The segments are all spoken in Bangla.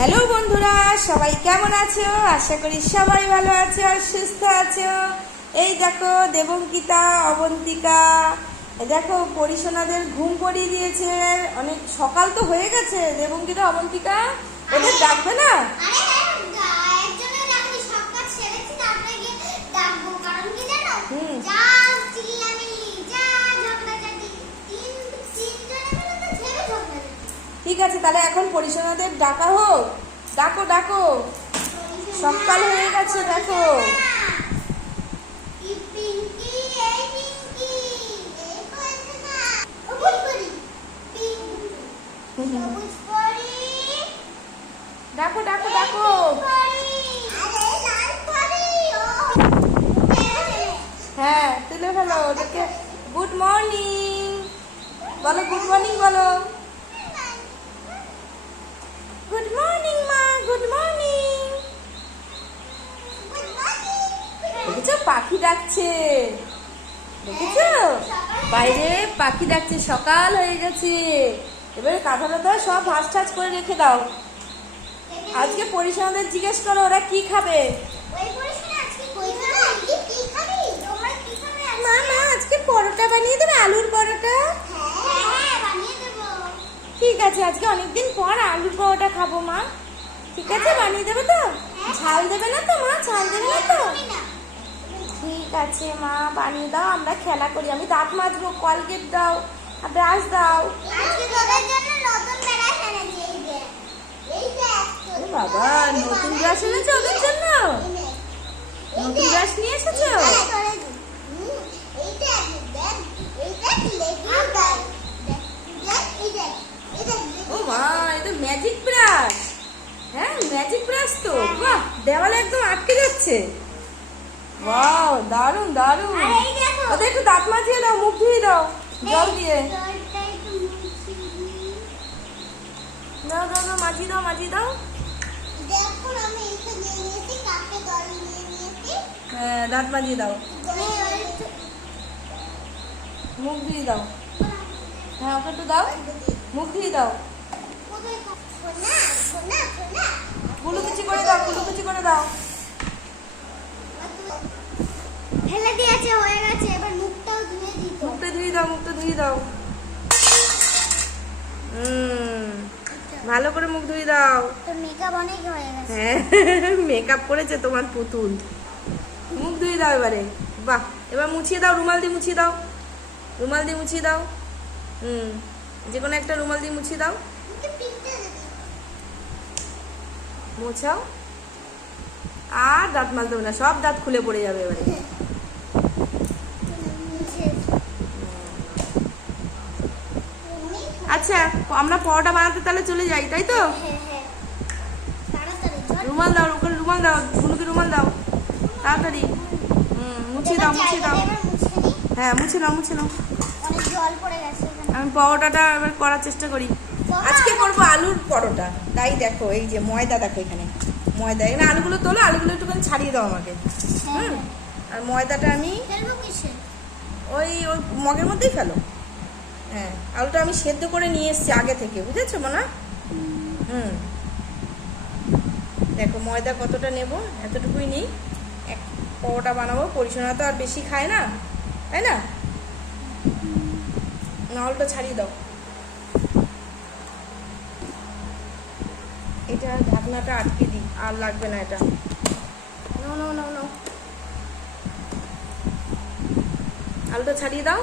হ্যালো বন্ধুরা, সবাই কেমন আছো? আশা করি সবাই ভালো আছো আর সুস্থ আছো। এই দেখো, দেবঙ্কিতা, অবন্তিকা দেখো, পরিসোনাদের ঘুম পড়িয়ে দিয়েছে। অনেক সকাল তো হয়ে গেছে। দেবঙ্কিতা, অবন্তিকা, ওদের ডাকবে না? ঠিক আছে, তাহলে এখন পরিসোনাদের ডাকা হোক। ডাকো ডাকো। সকাল হয়ে গেছে, দেখো। ডাকো ডাকো ডাকো। হ্যাঁ তুলে ফেলো, ওদেরকে। গুড মর্নিং বলো গুড মর্নিং বলো। গুড মর্নিং মা গুড মর্নিং দেখেছ? পাখি ডাকছে। দেখেছ? বাইরে পাখি ডাকছে। সকাল হয়ে গেছে। এবারে কাঁথা সব ভাস টাচ করে রেখে দাও। আজকে পরিষেবাদের জিজ্ঞেস করো, ওরা কি খাবে? মা, আজকে পরোটা বানিয়ে দেবে? আলুর পরোটা হ্যাঁ, হ্যাঁ, বানিয়ে দেবো। ঠিক আছে আজকে অনেকদিন পর আলুর পরোটা খাব মা। ঠিক আছে বানিয়ে দেবে তো? ঝাল দেবে না তো মা? ঝাল দেবে না তো? ঠিক আছে মা বানিয়ে দাও আমরা খেলা করি। আমি দাঁত মাজবো কলগেট দাও আর ব্রাশ দাও। বাবা নতুন ব্রাশ এনেছো ওদের জন্য? নতুন। ব্রাশ নিয়ে এসেছ আরে তোরে দি। হুম, এই দেখ, দেখ, এই দেখ, লেবু দেখ। দেখ, দেখ, এই দেখ, এই দেখ, ও লেবু মা এটা ম্যাজিক ব্রাশ হ্যাঁ ম্যাজিক ব্রাশ তো বাহ দেওয়ালে একদম যাচ্ছে ওয়াও এই দেখো। ওদের একটু দাঁত মাজিয়ে দাও মুখ ধুয়ে দাও জল দিয়ে। দিই। দাও দাও দাও মাজিয়ে দাও মাজিয়ে দাও। হ্যাঁ দাঁত মাজিয়ে দাও। মুখ ধুয়ে দাও। হ্যাঁ ওকে একটু দাও। মুখ ধুয়ে দাও। কুলুকুচি করে দাও কুলুকুচি করে দাও। ফেলে দিয়েছে হয়ে গেছে এবার মুখটাও ধুয়ে দিত মুখটা ধুয়ে দাও মুখটা ধুয়ে দাও। হুম ভালো করে মুখ ধুয়ে দাও। তো মেকআপ অনেক হয়ে গেছে। হ্যাঁ মেকআপ করেছে তোমার পুতুল। মুখ ধুয়ে দাও এবারে। বাহ এবার মুছিয়ে দাও রুমাল দিয়ে মুছিয়ে দাও। রুমাল দিয়ে মুছিয়ে দাও। হুম যে কোনো একটা রুমাল দিয়ে মুছিয়ে দাও। মোছাও। আর দাঁত মালতে হবে না সব দাঁত খুলে পড়ে যাবে এবারে মুছে আচ্ছা আমরা পরোটা বানাতে তাহলে চলে যাই তাই তো? হ্যাঁ হ্যাঁ। রুমাল দাও ওখানে রুমাল দাও গুনুকে রুমাল দাও। তাড়াতাড়ি। হুম দাও মুছে দাও। মুছে নিই হ্যাঁ মুছে নাও মুছে নাও। আমি পরোটাটা এবার করার চেষ্টা করি। আজকে করব আলুর পরোটা। তাই দেখো এই যে ময়দা দেখো এখানে। ময়দা এখানে আলুগুলো তোলো আলুগুলো একটুখানি ছাড়িয়ে দাও আমাকে। হুম আর ময়দাটা আমি ওই ওই মগের মধ্যেই ফেলো। হ্যাঁ আলুটা আমি সেদ্ধ করে নিয়ে এসেছি আগে থেকে, বুঝেছ মনা? হুম। দেখো, ময়দা কতটা নেব, এতটুকুই নিই। এক পরোটা বানাবো পরিশোনা তো আর বেশি খায় না, তাই না? না আলুটা ছাড়িয়ে দাও। এটা ঢাকনাটা আটকে দিই, আর লাগবে না এটা। নাও নাও নাও নাও। আলুটা ছাড়িয়ে দাও।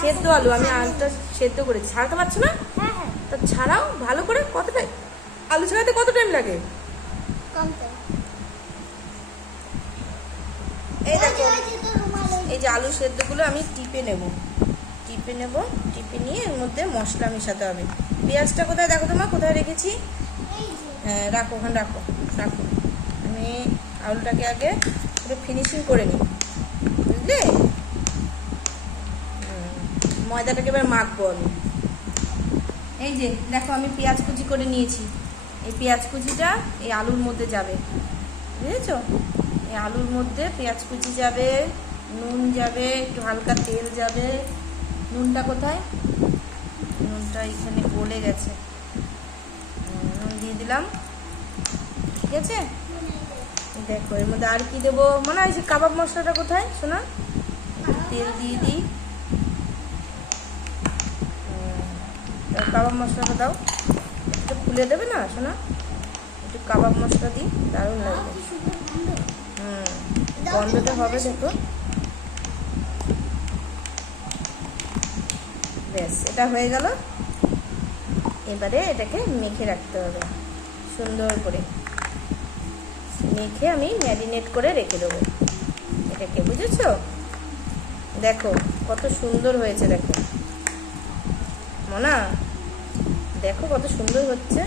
সেদ্ধ আলু আমি আলুটা সেদ্ধ করেছি। ছাড়াতে পারছ না? হ্যাঁ হ্যাঁ। তা ছাড়াও ভালো করে কত টাইম আলু ছাড়াতে কত টাইম লাগে? এই দেখো এই যে আলু সেদ্ধগুলো আমি টিপে নেব। টিপে নেব টিপে নিয়ে এর মধ্যে মশলা মেশাতে হবে। পেঁয়াজটা কোথায় দেখো তোমার কোথায় রেখেছি? হ্যাঁ রাখো ওখানে রাখো রাখো। আমি আলুটাকে আগে ফিনিশিং করে নিই। বুঝলে? ময়দাটাকে এবার মাখবো আমি। এই যে, দেখো আমি পেঁয়াজ কুচি করে নিয়েছি। এই পেঁয়াজ কুচিটা এই আলুর মধ্যে যাবে। বুঝেছ? এই আলুর মধ্যে পেঁয়াজ কুচি যাবে, নুন যাবে, একটু হালকা তেল যাবে। নুনটা কোথায়? নুনটা এখানে গলে গেছে। নুন দিয়ে দিলাম। ঠিক আছে? দেখো, এর মধ্যে আর কি দেবো? মনে হয় কাবাব মশলাটা কোথায়? শোনা? তেল দিয়ে দিই হুম, তার কাবাব মশলাটা দাও। একটু খুলে দেবে না শোনা একটু কাবাব মশলা দিই, দারুণ লাগবে। হুম, গন্ধটা হবে দেখো। ব্যাস, এটা হয়ে গেল। এবারে এটাকে মেখে রাখতে হবে, সুন্দর করে। মেখে আমি ম্যারিনেট করে রেখে দেবো। এটাকে, বুঝেছ? দেখো, কত সুন্দর হয়েছে, দেখো। মনা? দেখো কত সুন্দর হচ্ছে।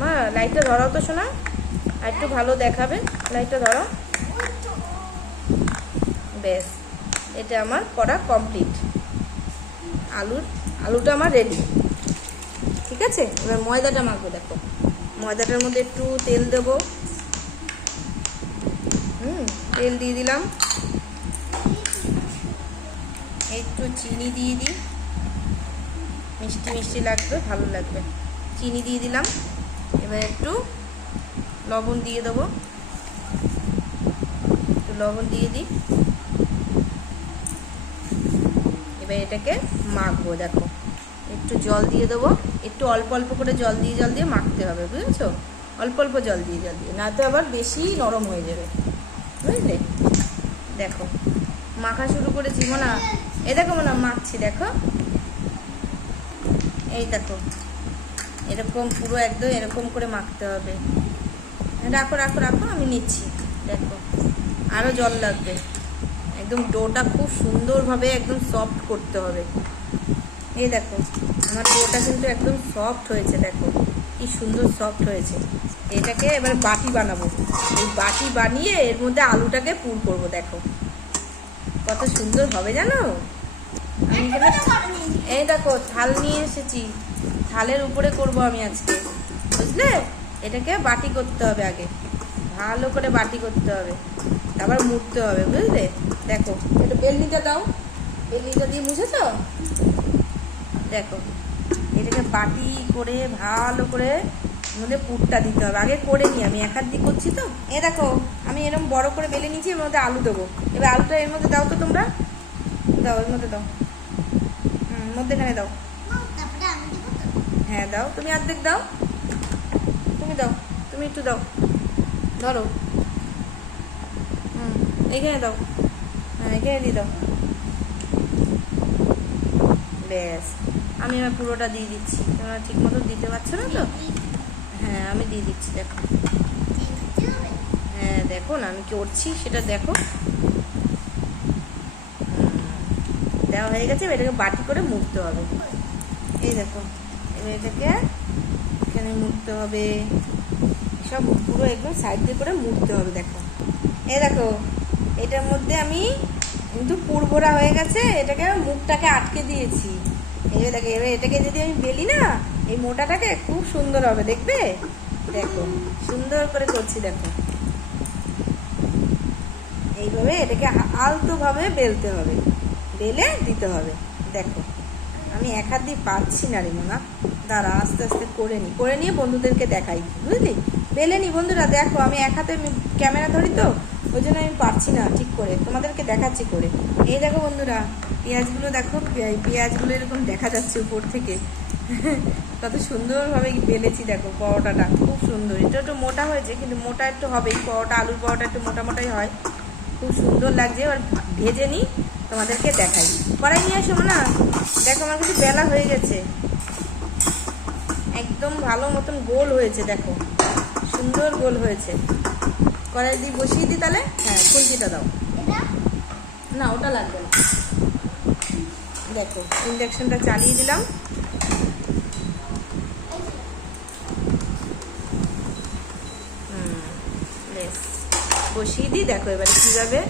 মা লাইটটা ধরাও তো শোনা আর একটু ভালো দেখাবে। লাইটটা ধরাও। বেশ, এটা আমার করা কমপ্লিট আলুর, আলুটা আমার রেডি ঠিক আছে? এবার ময়দাটা মাখবো, দেখো। ময়দাটার মধ্যে একটু তেল দেবো। হুম, তেল দিয়ে দিলাম। একটু চিনি দিয়ে দিই। মিষ্টি মিষ্টি লাগবে, ভালো লাগবে। চিনি দিয়ে দিলাম। এবার একটু লবণ দিয়ে দেবো। একটু লবণ দিয়ে দিই। এবার এটাকে মাখবো, দেখো। একটু জল দিয়ে দেবো। একটু অল্প অল্প করে জল দিয়ে জল দিয়ে মাখতে হবে, বুঝেছ? অল্প অল্প জল দিয়ে জল দিয়ে। না তো আবার বেশি নরম হয়ে যাবে। বুঝলে? দেখো, মাখা শুরু করেছি। মোনা, এ দেখো মোনা, মাখছি, দেখো। এই দেখো এরকম পুরো একদম এরকম করে মাখতে হবে। রাখো রাখো রাখো, আমি নিচ্ছি। দেখো আরও জল লাগবে। একদম ডোটা খুব সুন্দরভাবে একদম সফট করতে হবে। এই দেখো, আমার ডোটা কিন্তু একদম সফট হয়েছে, দেখো। কি সুন্দর সফট হয়েছে। এটাকে এবার বাটি বানাবো। এই বাটি বানিয়ে এর মধ্যে আলুটাকে পুর করব, দেখো। কত সুন্দর হবে জানো? আমি এই দেখো, থাল নিয়ে এসেছি। থালের উপরে করব আমি আজকে, বুঝলে? এটাকে বাটি করতে হবে আগে। ভালো করে বাটি করতে হবে। তারপর মুড়তে হবে, বুঝলে? দেখো, একটু বেলনিটা দাও। বেলনিটা দিয়ে মুছেছ? দেখো, এটাকে বাটি করে ভালো করে মধ্যে পুরটা দিতে হবে। আগে করে নিই, আমি এক হাত দিয়ে করছি তো। এ দেখো, আমি এরকম বড় করে বেলে নিয়েছি, এর মধ্যে আলু দেবো। এবার আলুটা এর মধ্যে দাও তো তোমরা। দাও, এর মধ্যে দাও। মধ্যেখানে দাও। হ্যাঁ দাও। তুমি অর্ধেক দাও। তুমি দাও। তুমি একটু দাও। ধরো। হুম এইখানে দাও। হ্যাঁ এখানে দিয়ে দাও। ব্যাস। আমি এবার পুরোটা দিয়ে দিচ্ছি। তোমরা ঠিক মতো দিতে পারছ না তো? হ্যাঁ আমি দিয়ে দিচ্ছি, দেখো। হ্যাঁ দেখো না, আমি করছি। সেটা দেখো হুম, দেওয়া হয়ে গেছে এটাকে বাটি করে মুড়তে হবে। এই দেখো, এবার এটাকে এখানে মুড়তে হবে। সব পুরো একদম সাইড দিয়ে করে মুড়তে হবে, দেখো। এই দেখো, এটার মধ্যে আমি কিন্তু পুরভরা হয়ে গেছে, এটাকে মুখটাকে আটকে দিয়েছি। এবার দেখো, এবার এটাকে যদি আমি বেলি না, এই মোটাটাকে খুব সুন্দর হবে, দেখবে? দেখো, সুন্দর করে করছি, দেখো। এইভাবে এটাকে আলতোভাবে বেলতে হবে। বেলে দিতে হবে। দেখো, আমি এক হাত দিয়ে পাচ্ছি না রে মোনা। দাঁড়া, আস্তে আস্তে করে নিই করে নিয়ে বন্ধুদেরকে দেখাই বুঝলি? বেলে নি বন্ধুরা, দেখো, আমি এক হাতে ক্যামেরা ধরি তো, ওই জন্য আমি পারছি না ঠিক করে। তোমাদেরকে দেখাচ্ছি করে। এই দেখো বন্ধুরা, পেঁয়াজগুলো দেখো, পেঁয়া- পেঁয়াজগুলো এরকম দেখা যাচ্ছে উপর থেকে। কত সুন্দরভাবে বেলেছি দেখো পরোটাটা, খুব সুন্দর। এটা একটু মোটা হয়েছে, কিন্তু মোটা একটু হবেই। পরোটা, আলুর পরোটা একটু মোটা মোটাই হয়। খুব সুন্দর লাগছে, এবার ভেজে নিই তোমাদেরকে দেখাই। কড়াই নিয়ে আসো না দেখো আমার কিন্তু বেলা হয়ে গেছে। একদম ভালো মতন গোল হয়েছে দেখো। সুন্দর গোল হয়েছে। কড়াই দিয়ে বসিয়ে দিই তাহলে? হ্যাঁ খুন্তিটা দাও। না ওটা লাগবে না। দেখো ইন্ডাকশনটা চালিয়ে দিলাম। বসিয়ে দিই দেখো এবারে কীভাবে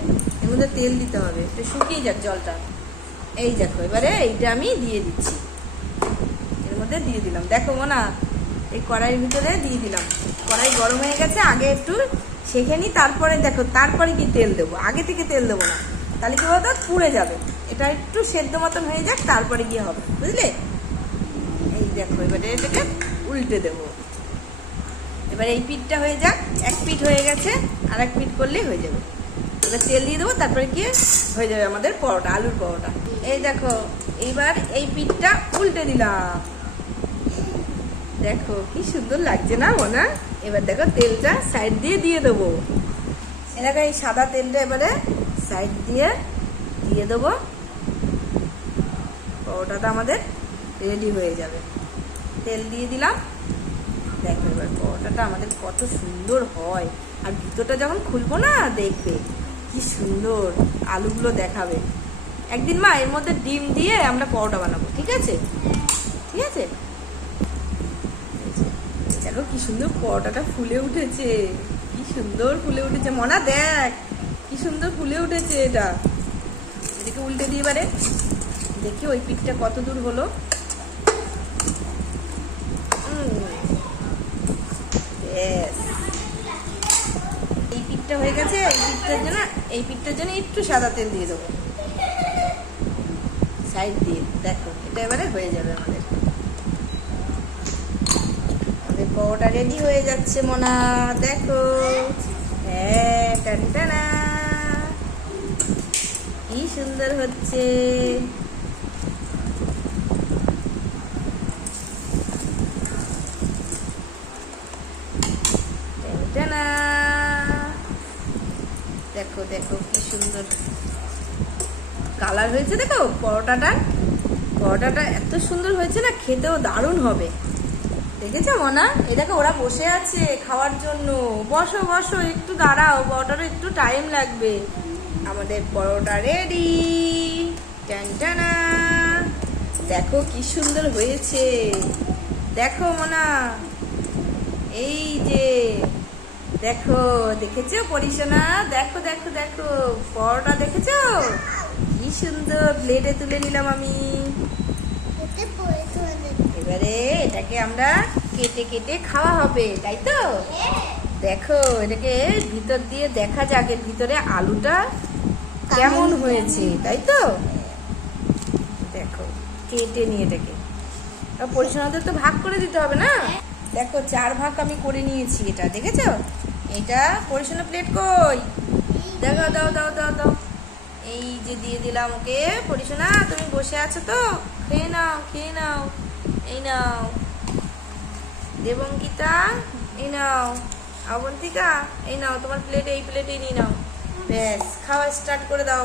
মধ্যে তেল দিতে হবে। একটু শুকিয়ে যাক জলটা। এই দেখো, এবারে এইটা আমি দিয়ে দিচ্ছি। এর মধ্যে দিয়ে দিলাম। দেখো না এই কড়াইয়ের ভিতরে দিয়ে দিলাম। কড়াই গরম হয়ে গেছে, আগে একটু শেখে নিই, তারপরে দেখো, তারপরে কি তেল দেবো? আগে থেকে তেল দেবো না। তাহলে কি বলতো? পুড়ে যাবে। এটা একটু সেদ্ধ মতন হয়ে যাক, তারপরে গিয়ে হবে। বুঝলে? এই দেখো, এবারে এটাকে উল্টে দেবো। এবার এই পিঠটা হয়ে যাক। এক পিঠ হয়ে গেছে আর এক পিঠ করলেই হয়ে যাবে। এবার তেল দিয়ে দেবো, তারপরে কি হয়ে যাবে আমাদের পরোটা, আলুর পরোটা। এই দেখো, এইবার এই পিঠটা উল্টে দিলাম। দেখো, কি সুন্দর লাগছে না মোনা? এবার দেখো, তেলটা সাইড দিয়ে দিয়ে দেবো। এ এই সাদা তেলটা এবারে সাইড দিয়ে দিয়ে দেবো। পরোটাটা আমাদের রেডি হয়ে যাবে। তেল দিয়ে দিলাম। দেখো এবার পরোটাটা আমাদের কত সুন্দর হয়। আর ভিতরটা যখন খুলবো না, দেখবে। কি সুন্দর আলুগুলো দেখাবে। একদিন মা, এর মধ্যে ডিম দিয়ে আমরা পরোটা বানাবো, ঠিক আছে? ঠিক আছে? দেখো কি সুন্দর পরোটাটা ফুলে উঠেছে, কি সুন্দর ফুলে উঠেছে। মনা, দেখ, কি সুন্দর ফুলে উঠেছে এটা। এদিকে উল্টে দিয়ে এবারে। দেখি ওই পিঠটা কত দূর হলো উম, ব্যাস। এই পিঠটা হয়ে গেছে, এই পিঠটার জন্য, এই পিঠটার জন্য একটু সাদা তেল দিয়ে দেবো। সাইড দিয়ে, দেখো, এটা এবারে হয়ে যাবে আমাদের। আমাদের পরোটা রেডি হয়ে যাচ্ছে, মোনা, দেখো। হ্যাঁ টানটানা কি সুন্দর হচ্ছে। দেখো দেখো কি সুন্দর কালার হয়েছে, দেখো পরোটাটা। পরোটাটা এত সুন্দর হয়েছে না, খেতেও দারুণ হবে। দেখেছ মনা? এই দেখো, ওরা বসে আছে খাওয়ার জন্য। বসো বসো, একটু দাঁড়াও পরোটাটা একটু টাইম লাগবে। আমাদের পরোটা রেডি টানা দেখো কি সুন্দর হয়েছে। দেখো মনা, এই যে দেখো দেখেছ পরিসোনা? দেখো দেখো দেখো পরোটা দেখেছ? কি সুন্দর প্লেটে তুলে নিলাম আমি। এবারে এটাকে আমরা কেটে কেটে খাওয়া হবে তাই তো? দেখো এটাকে ভিতর দিয়ে দেখা যাক এর ভিতরে আলুটা কেমন হয়েছে তাই তো? দেখো কেটে নিয়ে এটাকে। পরিচ্ছন্নতা তো ভাগ করে দিতে হবে না? দেখো চার ভাগ আমি করে নিয়েছি এটা দেখেছ? এটা পরিচ্ছন্ন প্লেট কই? দেখো দাও দাও দাও দাও। এই যে দিয়ে দিলাম ওকে। পরিশোনা তুমি বসে আছো তো। খেয়ে নাও খেয়ে নাও। এই নাও। দেবঙ্কিতা, এই নাও। অবন্তিকা, এই নাও, তোমার প্লেটে এই প্লেটেই নিয়ে নাও। ব্যাস, খাওয়া স্টার্ট করে দাও।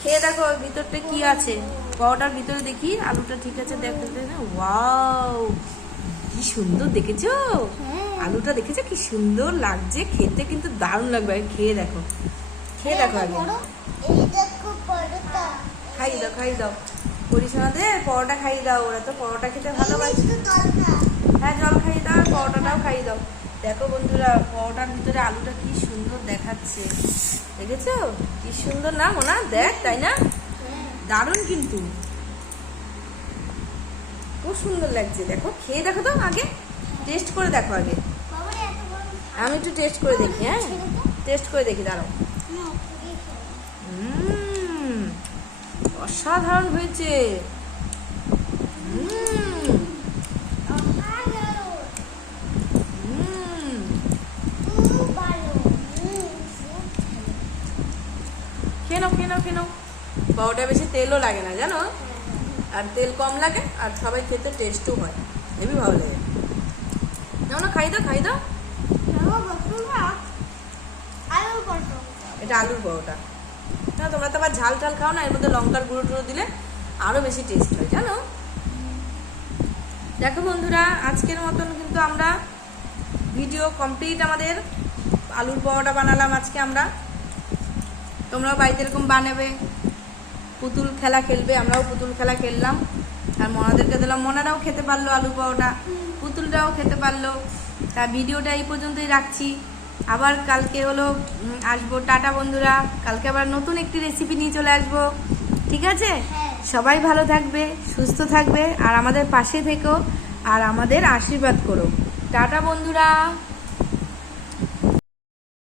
খেয়ে দেখো ভিতরটা কি আছে। পাওয়াটার ভিতরে দেখি, আলুটা ঠিক আছে দেখতে না ওয়াও, কি সুন্দর দেখেছ? হ্যাঁ। আলুটা দেখেছ? কি সুন্দর লাগছে। খেতে কিন্তু দারুণ লাগবে। আগে খেয়ে দেখো। খেয়ে দেখো আগে। খাইয়ে দাও খাইয়ে দাও। পরিশোনাদের পরোটা খাইয়ে দাও। ওরা তো পরোটা খেতে ভালোবাসে। হ্যাঁ জল খাইয়ে দাও পরোটাটাও খাইয়ে দাও। দেখো বন্ধুরা পরোটার ভিতরে আলুটা কি সুন্দর দেখাচ্ছে। দেখেছ? কি সুন্দর না মোনা? দেখ তাই না? দারুণ কিন্তু। খুব সুন্দর লাগছে। দেখো খেয়ে দেখো তো আগে। টেস্ট করে দেখো আগে। আমি একটু টেস্ট করে দেখি হ্যাঁ? টেস্ট করে দেখি দাঁড়াও। অসাধারণ হয়েছে। উম, অসাধারণ। উম, খুব ভালো। হুম, খুব খেয়ে নাও খেয়ে নাও খেয়ে নাও। পাওয়াটা বেশি তেলও লাগে না জানো? আর তেল কম লাগে আর সবাই খেতে টেস্টও হয়। হেবি ভালো লাগে। নাও না খাই দাও খাই দাও। এটা আলুর পরোটা। না, তোমরা তো আবার ঝাল ঝাল খাও না, এর মধ্যে লঙ্কার গুঁড়ো টুড়ো দিলে আরও বেশি টেস্ট হয়, জানো? দেখো বন্ধুরা, আজকের মতন কিন্তু আমরা ভিডিও কমপ্লিট আমাদের আলুর পরোটা বানালাম আজকে আমরা। তোমরাও বাড়িতে এরকম বানাবে, পুতুল খেলা খেলবে, আমরাও পুতুল খেলা খেললাম। আর মনাদেরকে দিলাম, মনারাও খেতে পারল আলু পরোটা। পুতুলটাও খেতে পারল। তা ভিডিওটা এই পর্যন্তই রাখছি। আবার কালকে হলো আসব। টাটা বন্ধুরা। কালকে আবার নতুন একটি রেসিপি নিয়ে চলে আসব। ঠিক আছে? হ্যাঁ। সবাই ভালো থাকবে সুস্থ থাকবে আর আমাদের পাশে থেকো আর আমাদের আশীর্বাদ করো। টাটা বন্ধুরা।